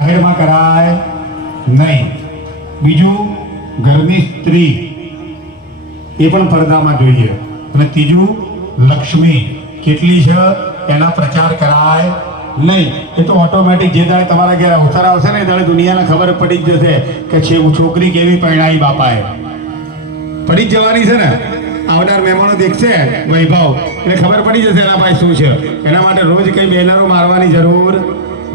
જાહેરમાં કરાય નહીં. બીજું, ઘરની સ્ત્રી એ પણ પડદામાં જોઈએ. અને ત્રીજું, લક્ષ્મી કેટલી છે એના પ્રચાર કરાય નહીં. એ તો ઓટોમેટિક જે દાડે તમારા ઘેર અવસર આવશે ને એ દાડે દુનિયાને ખબર પડી જ જશે કે છોકરી કેવી પરણાઈ બાપાએ. પડી જ જવાની છે ને. આવનાર મહેમાનો દેખશે વૈભવ એટલે ખબર પડી જશે એના ભાઈ શું છે. એના માટે રોજ કઈ બેનરો મારવાની જરૂર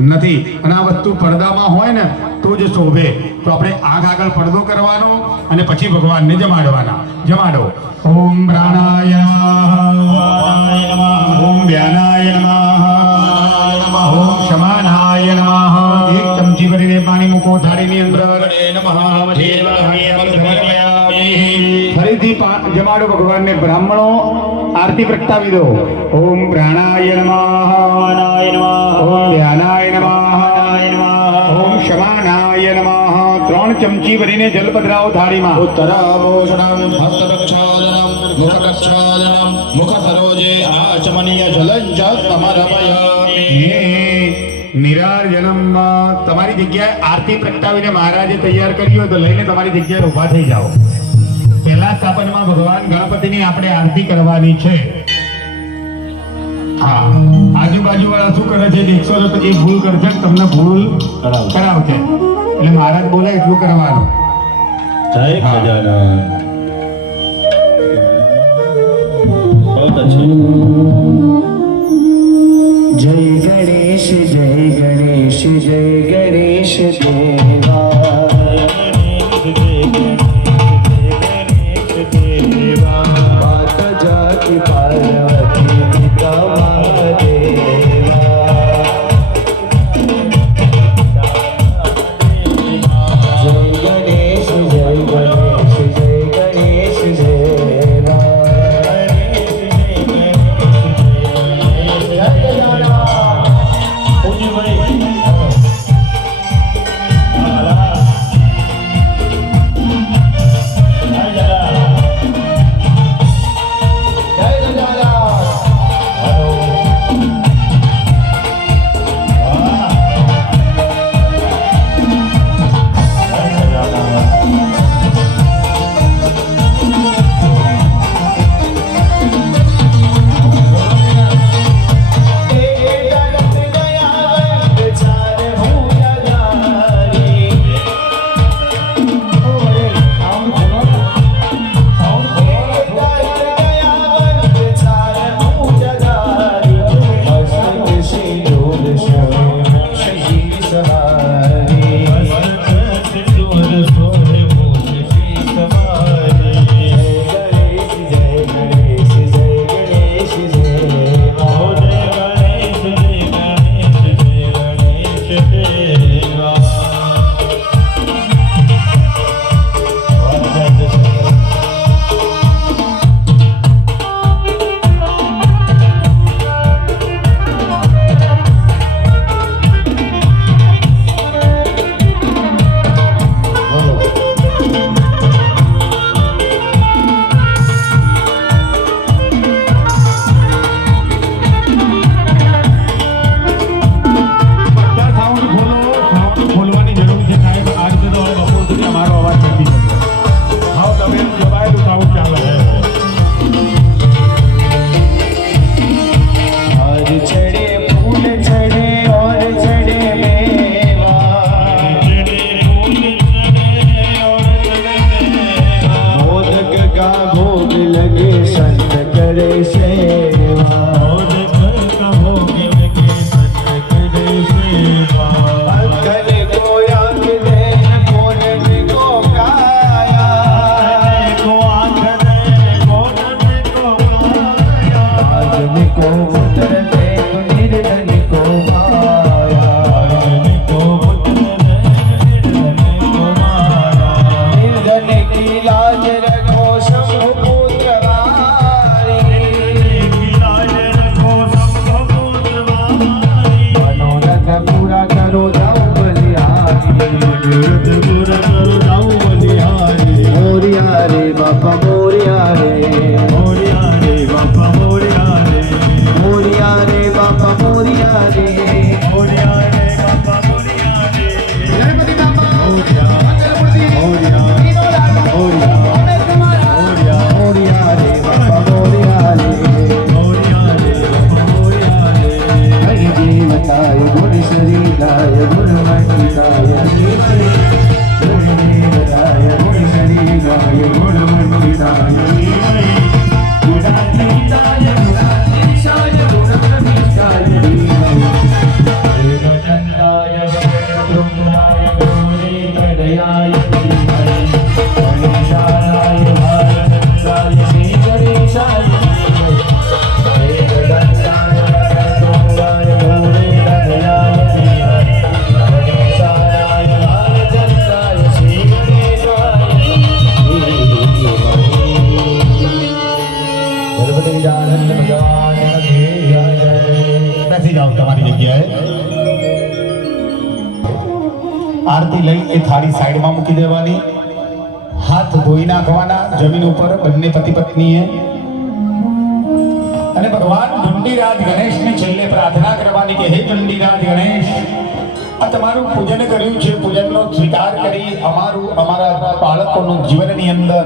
નથી. અને આ વસ્તુ પડદામાં હોય ને તો જ શોભે. તો આપણે આંખ આગળ પડદો કરવાનો અને પછી ભગવાનને જમાડવાના. જમાડો. ઓમ પ્રાણાય નમઃ, ઓમ વ્યાનાય નમઃ, ઓમ શમાનાય નમઃ. એક ચમચી ભરીને પાણી મૂકો થાળીની અંદર. ફરીથી જમાડો ભગવાનને. બ્રાહ્મણો આરતી પ્રગટાવી દો. ઓમ પ્રાણાય નમઃ, ઓમ ધ્યાનાય નમઃ, ઓમ શમાનાય નમઃ. 3 ચમચી ભરીને જલ પધરાવો થાળીમાં. ઉત્તરાભૂષણમ હસ્તરક્ષાદનમ મુખકક્ષાદનમ મુખસરોજે આચમનીય જલં ચ સમર્પયામિ. નિરાજનમમાં તમારી જગ્યાએ આરતી પ્રગટાવીને મહારાજે તૈયાર કરી હોય તો લઈને તમારી જગ્યાએ ઊભા થઈ જાઓ. પહેલા સ્થાપનમાં ભગવાન ગણપતિની આપણે આરતી કરવાની છે. હા, આજુબાજુ વાળા શું કરે છે દેખશો તો એ ભૂલ કરશે, તમને ભૂલ કરાવશે. એટલે મહારાજ બોલે એટલું કરવાનું. જય ગજાનન. बहुत अच्छे. जय गणेश जय गणेश जय गणेश देवा. माता जाति पार्वती पिता महादेवा. जय गणेश जय गणेश जय गणेश देवा. પૂજ્ય ભાઈ गुणमण्डिताय धीमहि गुणदेवताय गुणशरीराय गुणमण्डिताय धीमहि गुणातीताय गुणाधीशाय गुणप्रविष्टाय धीमहि एकदन्ताय वक्रतुण्डाय गौरीप्रदयाय धीमहि गणेशाय भारतन्द्राय श्रीगणेशाय धीमहि एकदन्ताय वक्रतुण्डाय गौरीप्रदयाय धीमहि गणेशाय भारतन्द्राय श्रीगणेशाय धीमहि गणपति गजानन भगवान की जय। બેસી જાઓ તમારી જગ્યાએ. આરતી લઈ એ થાળી સાઈડમાં મૂકી દેવાની, હાથ ધોઈ નાખવાના જમીન ઉપર બંને પતિ પત્નીએ, અને ભગવાન દંડીરાજ ગણેશની છેલ્લે પ્રાર્થના કરવાની કે હે દંડીરાજ ગણેશ, આ તમારું પૂજન કર્યું છે, પૂજનનો સ્વીકાર કરી અમારા બાળકોનું જીવનની અંદર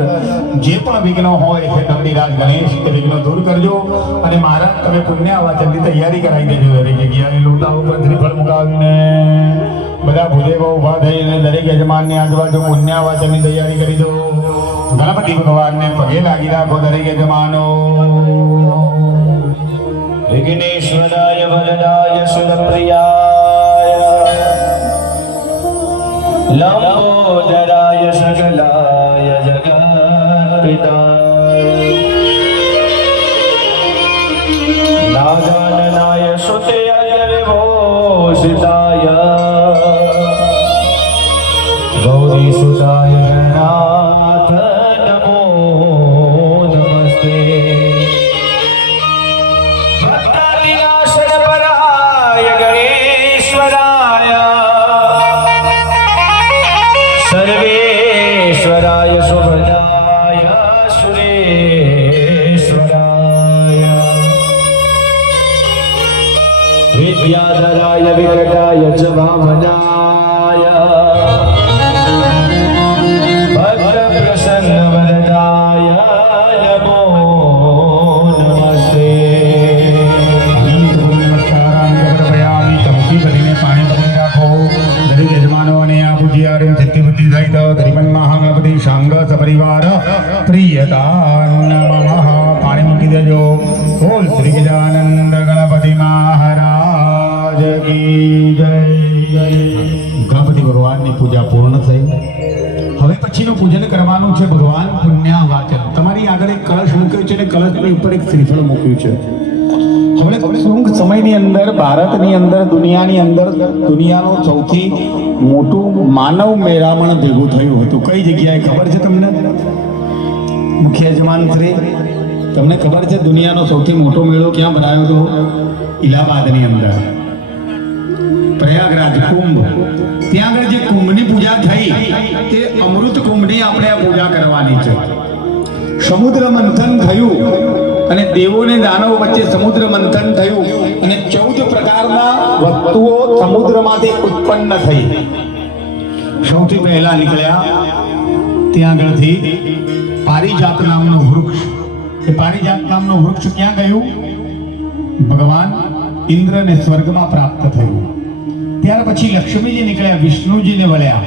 જે પણ વિઘ્નો હોય હે દંડીરાજ ગણેશ એ વિઘ્નો દૂર કરજો, અને મારા તમે પુણ્યાવાચનની તૈયારી કરાવી દેજો. દરેક જગ્યાએ લોટા ઉપર શ્રીફળ મુકાવીને બધા ભૂદેવો ઊભા થઈને દરેક યજમાનની આજુબાજુ પુણ્યાવાચનની તૈયારી કરી દો. ગણપતિ ભગવાનને પગે લાગી રાખો દરેક યજમાનો. विघ्नेश्वराय वरदाय सुरप्रियाय लंबोदराय सकलाय जगत्पिताय नागाननाय सुतयाय विभूषिताय गौरीसुताय गणाथ नमो नमस्ते भक्तादिनाशनपराय गणेश्वराय सर्वेश्वराय सुभदाय सुरेश्वराय विद्याधराय विकटाय च वामनाय भक्तप्रसन्नवरदाय नमो नमस्ते નમસ્કારામી ચમકી ભરીને પાણી ભરી રાખો. દરેક યજમાનો અને આ પૂજ્યારી સિદ્ધિબુદ્ધિ સહિત ધરીમન મહાગણપતિ સાંગ સપરિવાર પ્રિયતા નમઃ. પાણી મૂકી દેજો. બોલ શ્રી ગજાનંદ ગણપતિ મહારાજ કી જય. ગણપતિ ભગવાનની પૂજા પૂર્ણ થઈ. હવે પછીનું પૂજન કરવાનું છે ભગવાન પુણ્યાવાચન. તમારી આગળ એક કળશ મૂક્યો છે અને કળશની ઉપર એક શ્રીફળ મૂક્યું છે. હવે ટૂંક સમયની અંદર ભારતની અંદર દુનિયાનું સૌથી મોટું માનવ મેળામણ ભેગું થયું હતું. કઈ જગ્યાએ ખબર છે તમને? મુખ્ય યજમાન શ્રી, તમને ખબર છે દુનિયાનો સૌથી મોટો મેળો ક્યાં ભરાયો હતો? ઇલાહાબાદની અંદર, પ્રયાગરાજ કુંભ. ત્યાં આગળ જે કુંભની પૂજા થઈ તે અમૃત કુંભની આપણે આ પૂજા કરવાની છે. સમુદ્ર મંથન થયું અને દેવોને દાનવો વચ્ચે સમુદ્ર મંથન થયું અને 14 પ્રકારના વસ્તુઓ સમુદ્રમાંથી ઉત્પન્ન થઈ. સૌથી પહેલા નીકળ્યા ત્યાં આગળથી પારિજાત નામનું વૃક્ષ. એ પારિજાત નામનું વૃક્ષ ક્યાં ગયું? ભગવાન ઇન્દ્રને સ્વર્ગમાં પ્રાપ્ત થયું. ત્યાર પછી લક્ષ્મીજી નીકળ્યા, વિષ્ણુજીને વળ્યા.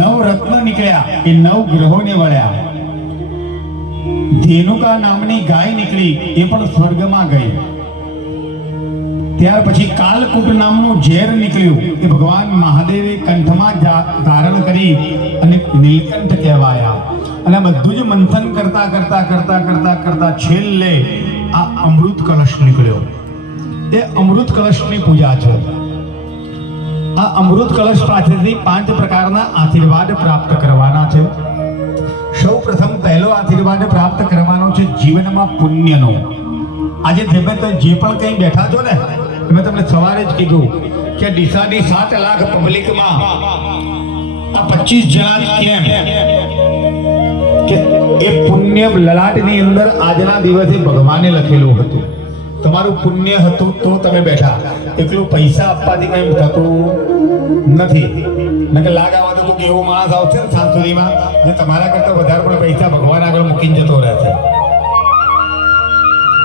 9 રત્ન નીકળ્યા, એ 9 ગ્રહોને વળ્યા. ધેનુકા નામની ગાય નીકળી, એ પણ સ્વર્ગમાં ગઈ. ત્યાર પછી કાલકૂટ નામનું ઝેર નીકળ્યું, એ ભગવાન મહાદેવે કંઠમાં ધારણ કરી અને નીલકંઠ કહેવાયા. અને બધું જ મંથન કરતા કરતા કરતા કરતા કરતા છેલ્લે આ અમૃત કલશ નીકળ્યો. એ અમૃત કલશની પૂજા છે. આ અમૃત કલશ પાસેથી 5 પ્રકારના આશીર્વાદ પ્રાપ્ત કરવાના છે. સૌ પ્રથમ પહેલો આશીર્વાદ પ્રાપ્ત કરવાનો છે જીવનમાં પુણ્યનો. આજે તમે તો જે પણ કંઈ બેઠા છો ને, મેં તમને સવારે જ કીધું કે ડીસાની 7 લાખ પબ્લિકમાં આ 25 જણા કેમ કે એ પુણ્ય લલાટની અંદર આજના દિવસે ભગવાને લખેલું હતું. તમારું પુણ્ય હતું તો તમે બેઠા. એકલું પૈસા આપવાથી કંઈ થતું નથી. નકે લાગ આવવા તો એવો માણસ આવશે ને સાંજ સુધીમાં જે તમારા કરતા વધારે પણ પૈસા ભગવાન આગળ મૂકીને જતો રહેશે.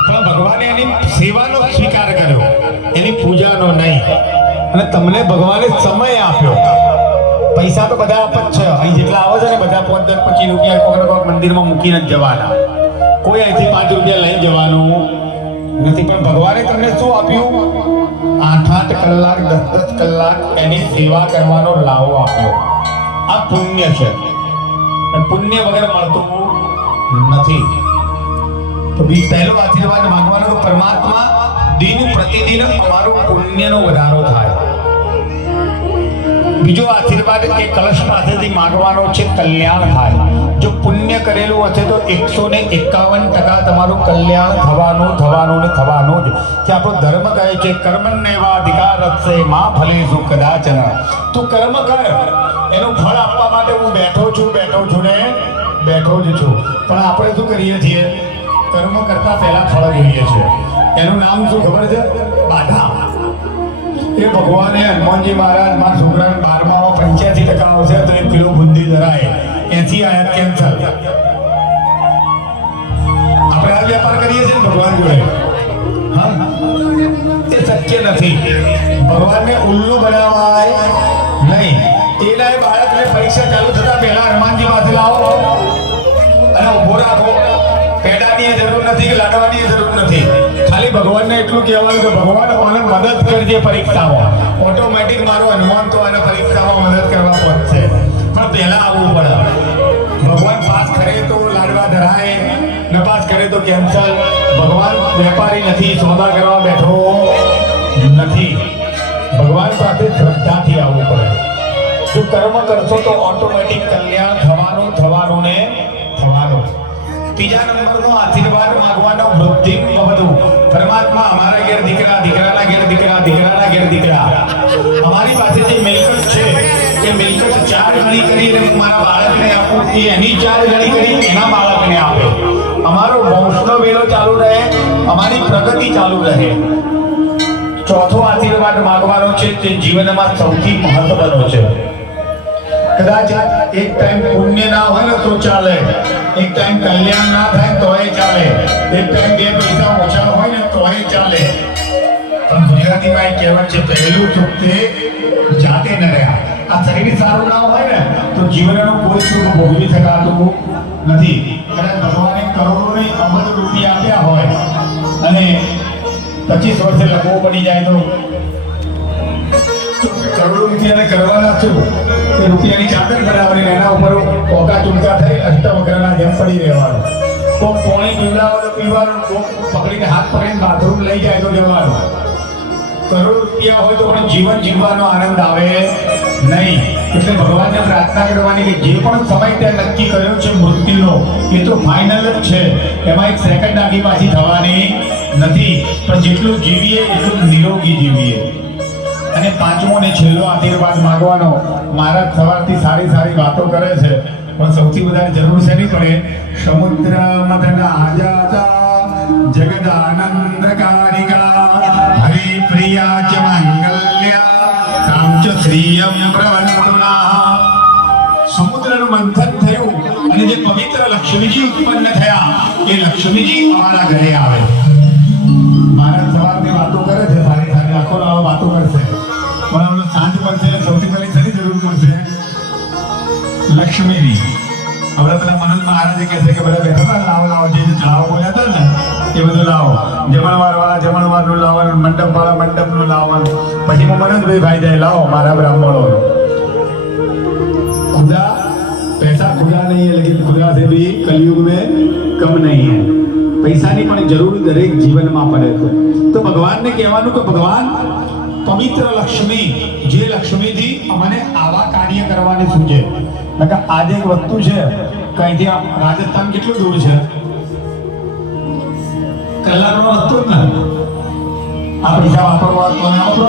પણ ભગવાને એની સેવાનો સ્વીકાર કર્યો, એની પૂજાનો નહીં. અને તમને ભગવાને સમય આપ્યો. પૈસા તો બધા આપે જ છે, અહીં જેટલા આવે છે ને બધા 15-25 રૂપિયા કોઈક મંદિરમાં મૂકીને જ જવાના. કોઈ અહીંથી 5 રૂપિયા લઈ જવાનું નથી. પણ ભગવાને તમને શું આપ્યું? 8-8 કલાક 10-10 કલાક એની સેવા કરવાનો લાવો આપ્યો. આ પુણ્ય છે. અને પુણ્ય વગર મળતું નથી. તો પહેલો આશીર્વાદ માંગવાનો કે પરમાત્મા દિન પ્રતિદિન અમારું પુણ્યનો વધારો થાય. બીજો આશીર્વાદ એ કલશ પાસેથી માંગવાનો છે કલ્યાણ થાય. જો પુણ્ય કરેલું હશે તો 151% તમારું કલ્યાણ થવાનું ને થવાનું જ. કે આપણો ધર્મ કહે છે કર્મણ્યેવા અધિકારસ્તે મા ફલેષુ કદાચન. તું કર્મ કર, એનું ફળ આપવા માટે હું બેઠો છું ને બેઠો જ છું. પણ આપણે શું કરીએ છીએ? કર્મ કરતા પહેલા ફળ જોઈએ છે. એનું નામ શું ખબર છે? બાધા. એ ભગવાને હનુમાનજી મહારાજ મારા છોકરાને 12માં 85% આવશે તો 1 કિલો બુંદી ધરાય, 80 આયા કેન્સલ. આપણે આ વેપાર કરીએ છીએ ભગવાન જોડે. હા, એ શક્ય નથી. ભગવાનને ઉલ્લુ બનાવાય નહીં. એના બાળકને પરીક્ષા ચાલુ થતા પહેલા હનુમાનજી પાસે લાવો અને ઉભો રાખો. પેડાની જરૂર નથી કે લાડવાની જરૂર નથી. ખાલી ભગવાનને એટલું કહેવાનું કે ભગવાન મને મદદ કરજે પરીક્ષામાં. ઓટોમેટિક મારો હનુમાન તો આને પરીક્ષામાં મદદ કરવા પહોંચશે. પણ પહેલા આવવું પડે. ભગવાન પાસ કરે તો લાડવા ધરાય, ન પાસ કરે તો કેન્સલ. ભગવાન વેપારી નથી, સોદા કરવા બેઠો નથી. ભગવાન પાસે શ્રદ્ધાથી આવવું પડે. જો કર્મ કરશો તો ઓટોમેટિક કલ્યાણ થવાનું ને થવાનું. ત્રીજા નંબરનો આશીર્વાદ માંગવાનો વૃદ્ધિ બધું. પરમાત્મા અમારા ઘેર દીકરા, દીકરાના ઘેર દીકરા, દીકરાના ઘેર દીકરા. અમારી પાસે જે મિલકત છે એ મિલકત 4 ગણી કરીને મારા બાળકને આપું, એ એની 4 ગણી કરી એના બાળકને આપે. અમારો વંશનો વેલો ચાલુ રહે, અમારી પ્રગતિ ચાલુ રહે. ચોથો આશીર્વાદ માંગવાનો છે તે જીવનમાં સૌથી મહત્વનો છે. કદાચ એક ટાઈમ પુણ્ય ના હોય ને તો ચાલે, એક ટાઈમ કલ્યાણ ના થાય તોય ચાલે, એક ટાઈમ 2 પૈસા ઓછા હોય ને તોય ચાલે. પણ ગુજરાતીમાં એક કહેવત છે, પહેલું સુખ તે જાતે ન રહ્યા. આ શરીર સારું ના હોય ને તો જીવનનું કોઈ સુખ ભોગવી શકાતું નથી. કદાચ ભગવાને કરોડો નહીં અબજો રૂપિયા આપ્યા હોય અને 25 વર્ષે લખવો પડી જાય તો કરોડો રૂપિયાને કરવાના છું એ રૂપિયાની ચાદર બનાવવાની, એના ઉપર ઓકા ચૂંકા થઈ અષ્ટવક્રના જેમ પડી રહેવાનું. કોક પાણી પીવડાવો તો પીવાનું, કોક પકડીને હાથ પકડીને બાથરૂમ લઈ જાય તો જવાનું. કરોડ રૂપિયા હોય તો પણ જીવન જીવવાનો આનંદ આવે નહીં. એટલે ભગવાનને પ્રાર્થના કરવાની કે જે પણ સમય તે નક્કી કર્યો છે મૃત્યુનો, એ તો ફાઇનલ જ છે. એમાં 1 સેકન્ડ આગી પાછી થવાની નથી. પણ જેટલું જીવીએ એટલું નિરોગી જીવીએ. અને 5મો ને છેલ્લો આશીર્વાદ માંગવાનો. મહારાજ સવારથી સારી વાતો કરે છે, પણ સૌથી વધારે જરૂર છે નહીં પડે. સમુદ્ર મથના આજાતા જગદાનંદકારિકા હરિ પ્રિયા ચ મંગલ્યા રામ ચ શ્રીયમ પ્રવંતુના. સમુદ્રનું મંથન થયું અને જે પવિત્ર લક્ષ્મીજી ઉત્પન્ન થયા એ લક્ષ્મીજી અમારા ઘરે આવે. મહારાજ સવારની વાતો કરે છે, સારી આખો રાવ વાતો કરશે. પણ સાંજ પડશે સૌથી પહેલી શેની જરૂર પડશે? લક્ષ્મીની. હવે પેલા મનોજ મહારાજે કહે છે કે બધા બેઠા હતા, લાવો જે ચડાવો બોલ્યા હતા ને એ બધું લાવો. જમણવાર વાળા જમણવારનું લાવવાનું, મંડપ વાળા મંડપનું લાવવાનું. પછી મનોજભાઈ ભાઈ જાય લાવો મારા બ્રાહ્મણો. खुदा पैसा खुदा नहीं है, लेकिन खुदा से भी कलयुग में कम नहीं है. પૈસાની પણ જરૂર દરેક જીવનમાં પડે છે. તો ભગવાનને કહેવાનું કે ભગવાન પવિત્ર લક્ષ્મી, જે લક્ષ્મીથી અમને આવા કાર્ય કરવાની સૂચે. આજે એક વસ્તુ છે કે અહીંથી રાજસ્થાન કેટલું દૂર છે? કલાકનો રસ્તો જ ને. આ પૈસા વાપરવા તો ના વાપરો,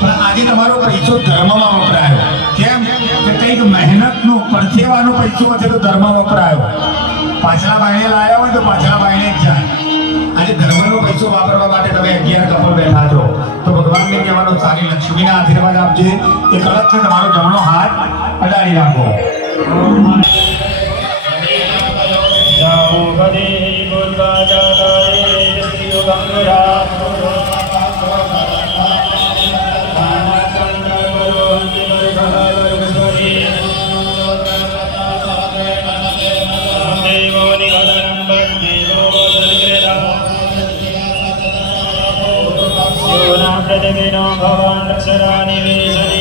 પણ આજે તમારો પૈસો ધર્મમાં વપરાયો. કેમ કે કંઈક મહેનતનો પરસેવાનો પૈસો હશે તો ધર્મ વપરાયો. પાછલા બાયણે લાયા હોય તો પાછલા બાયણે જ જાય. આજે ધર્મનો પૈસો વાપરવા માટે તમે 11 કપલ બેઠા છો તો ભગવાનને કહેવાનો સારી લક્ષ્મીના આશીર્વાદ આપજે. એ કળશ છે તમારો જમણો હાથ અડાડી રાખો. देविनो भवान् अक्षराणि वेशने